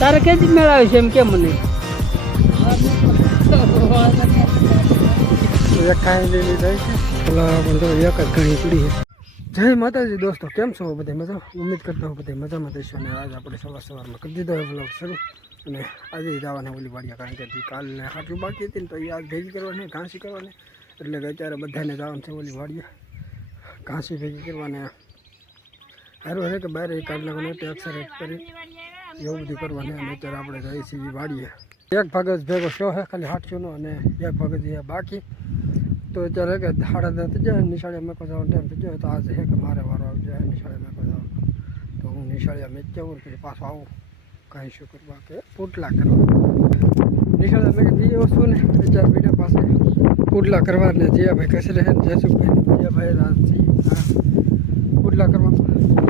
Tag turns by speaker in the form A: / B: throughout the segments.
A: તારે કેદી મેળાવે છે એમ કેમ મને?
B: એક કાંઈ લીલી થાય છે. પેલા એક જ ઘણી પડી છે. જય માતાજી દોસ્તો કેમ છો બધે મજા ઉમ્મીદ કરતા હો બધે મજામાં થશે અને આજ આપણે સવાર સવારમાં કરી દીધો બ્લોગ શરૂ. અને આજે જવાના ઓલી વાડિયા કારણ કે કાલને આટલું બાકી હતી ને તો એ આજ ભેગી કરવાની ઘાસી કરવાની. એટલે કે અત્યારે બધાને જવાનું છે ઓલી વાડિયા ઘાસી ભેગી કરવાને. સારું હે કે બહાર કાઢ નાખવાનું ટેક્સ રેટ કરી. એવું બધું કરવાનું અને અત્યારે આપણે રહી છીએ વાડીએ એક ભાગ જ ભેગો શો છે, ખાલી હાથશોનો અને એક ભાગ જ બાકી. તો અત્યારે કે સાડા દસ થઈ જાય, નિશાળે મેકો જવાનો ટાઈમ થઈ જાય, તો આજે છે કે મારે વારો આવી જાય, નિશાળે મેકો જવાનો. તો હું નિશાળે મેં જવું પછી પાછો આવું. કાંઈ શું કરવા કે પોટલા કરવા. નિશાળે મેં બીજી વસ્તુ ને ચાર બીજા પાસે પોટલા કરવા ને જીયાભાઈ કસે રહે ને જસુભાઈ જીયાભાઈ રાજજી હા પોટલા કરવા.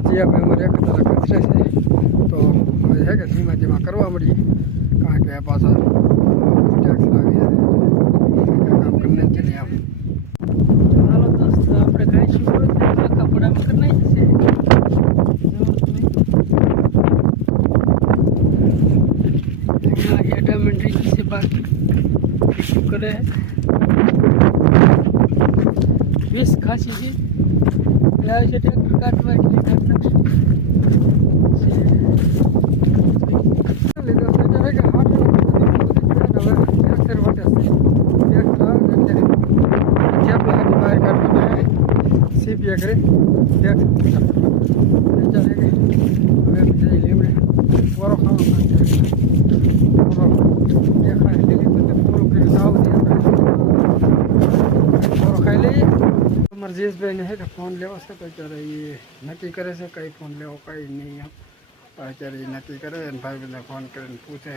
B: જીયાભાઈ અમારે એક તરફ કચરે છે. તો હવે છે કે ધીમા ધીમા કરવા મળીએ. કારણ કે પાછા ટેક્સ લાગી જાય કામ કરીને જ નહીં આમ
A: હાલો દોસ્તો આપણે કાંઈ શું કરું આખા પડામાં કરી નાખી છે એટામેન્ટ રહી ગઈ કરે ખાસી છે ટ્રેક્ટર કાઢવા એટલે કાઢી નાખશે.
B: લીધો છે એટલે કે હાથ હવે અક્ષર વટે છે એક ત્રણ એટલે થેપલા હાથ બહાર કાઢવાના સીપીએ કરી ટેક્સ વિચારે કે હવે જઈ લીમડે પોરો ખાવા પોરો દેખાય લીલી તો પૂરું કરી આવ પોરો ખાઈ લઈએ અમારે જયેશભાઈને છે કે ફોન લેવો છે તો અત્યારે એ નક્કી કરે છે કઈ ફોન લેવો કઈ નહીં એમ અત્યારે એ નક્કી કરે અને ભાઈ બધા ફોન કરીને પૂછે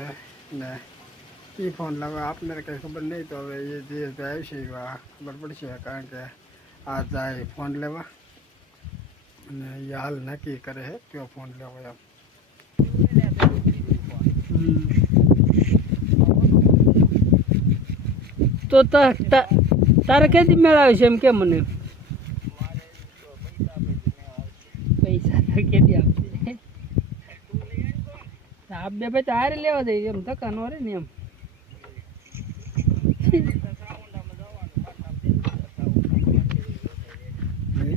B: ને કી ફોન લાવે આપને કંઈ ખબર નહીં તો હવે એ જે આવશે એ વા ખબર પડશે કારણ કે આ જાય ફોન લેવા અને એ હાલ નક્કી કરે છે કયો ફોન લેવો એમ
A: તો તા- તા- તારે કેદી મેળાવે છે એમ કે મને પૈસા તો આપ બે પછી હારે લેવા જઈએ એમ ધક્કા નો ને એમ.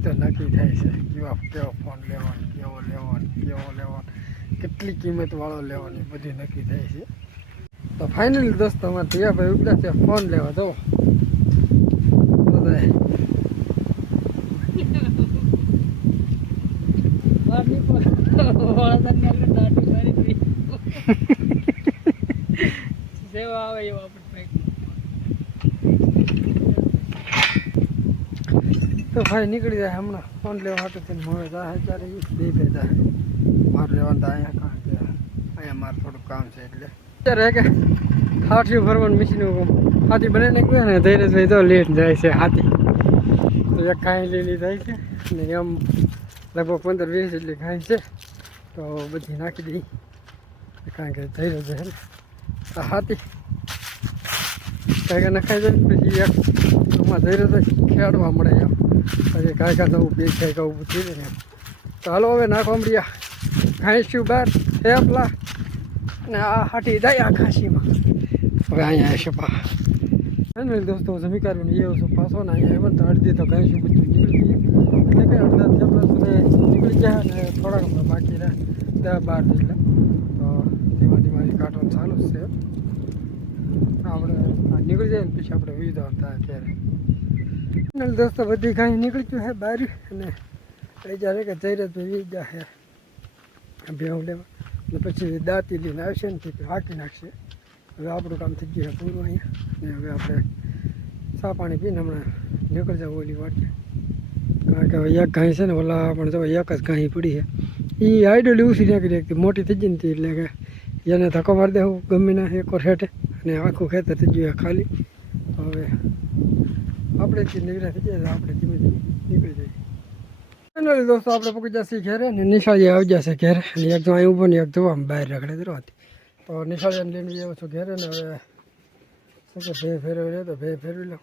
B: તો નક્કી થાય છે. કેવા કેવો ફોન લેવાનો, કેવો લેવાનો કેવો લેવાનો, કેટલી કિંમત વાળો લેવાનો બધી નક્કી થાય છે. તો ફાઇનલી દોસ્તો, અમારે ભાઈ ઉપડ્યા છે, ફોન લેવા જો બધાય
A: બહાર નીકળો. વળાંદણ ને આગળ દાઢી મારી દઈ. જેવા આવે એવા આપણે
B: તો ભાઈ નીકળી જાય હમણાં ફોન લેવા હાટું થઈને હવે જાય ત્યારે એ બે બે જાય મારે લેવાનું તો અહીંયા કારણ કે અહીંયા મારે થોડુંક કામ છે એટલે અત્યારે કે હાથી ભરવાનું મિશીનું હાથી બને ને ગયું ને ધૈર્યભાઈ તો લેટ જાય છે હાથી તો એક કાંઈ લીલી થાય છે ને એમ લગભગ પંદર વીસ જેટલી કાંઈ છે તો બધી નાખી દઈ. કારણ કે ધૈર્ય છે ને. આ હાથી. કાંઈ નખાઈ જાય પછી એક આમાં ધૈર્ય તો ખેડવા મળે એમ. પછી કાંઈ કાંઈ નવું બે, કાંઈ કાંઈ ઊભું થઈ ને તો હાલો હવે નાખવા મળ્યા. ઘાંસ્યું બાર, થેપલા અને આ હાટી જાય આ ખાંસીમાં હવે અહીંયા છે પા. દોસ્તો, જમી કાઢીને એ વસ્તુ પાછો ને અહીંયા ને તો અડધી તો ઘાંસ્યું બધું નીકળી ગયું એટલે કે અડધા થેપલા સુધી નીકળી ગયા અને થોડાક હમણાં બાકી રહ્યા દસ બાર જેટલા તો ધીમા ધીમા કાર્ટૂન ચાલુ જ છે. આપણે નીકળી જાય ને પછી આપણે વીજ થાય ત્યારે. દોસ્તો, બધી કાંઈ નીકળી ગયું છે બહાર અને એ જ્યારે કે જઈ રહ્યા વીજ જાય ભેવું લેવા. અને પછી દાંતી લઈને આવશે ને તે હાકી નાખશે. હવે આપણું કામ થઈ ગયું પૂરું અહીંયા. ને હવે આપણે ચા પાણી પીને હમણાં નીકળી જાવ ઓલી વાટકે કારણ કે હવે એક ઘાઈ છે ને ઓલા, પણ જો એક જ ઘાઈ પડી છે એ આઈડોલી ઉછી નાખી દે મોટી થઈ ગઈ ને તે, એટલે કે એને ધક્કો મારી દેવું ગમે ના એક વાર હેઠે. અને આખું ખેતર થઈ ગયું ખાલી. હવે આપણે જ નીકળ્યા થઈ જાય તો આપણે ધીમે ધીમે નીકળી જઈએ. ફાઇનલી દોસ્તો, આપણે પકડી જશે ઘેરે ને નિશાળી આવી જશે ઘેરે. અને એક જો અહીં ઊભો ને એક જો આમ બહાર રખડે જ હતી તો નિશાળી લઈને આવ્યો છું ઘેરે ને હવે શું કે ભે ફેરવી લે તો ભે ફેરવી લો.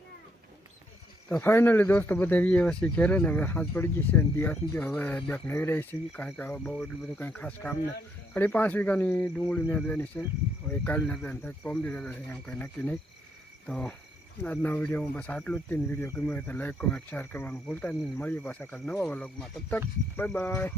B: તો ફાઇનલી દોસ્તો બધા વીએ વસી ઘેરે ને હવે હાથ પડી ગઈ છે અને દિવસ જો હવે બેક નવી રહી છે કારણ કે હવે બહુ એટલું બધું કંઈ ખાસ કામ નહીં. ખાલી પાંચ વીઘાની ડુંગળી નાદવાની છે. હવે કાલ નાદવાની થાય નાદવાની એમ કંઈ નક્કી નહીં. તો આજના વિડીયોમાં બસ આટલું જ તે વીડિયો ગમે તો લાઈક કોમેન્ટ શેર કરવાનું ભૂલતા નહીં. મળીએ પાછા કાલ નવા વ્લોગમાં. તબ તક બાય બાય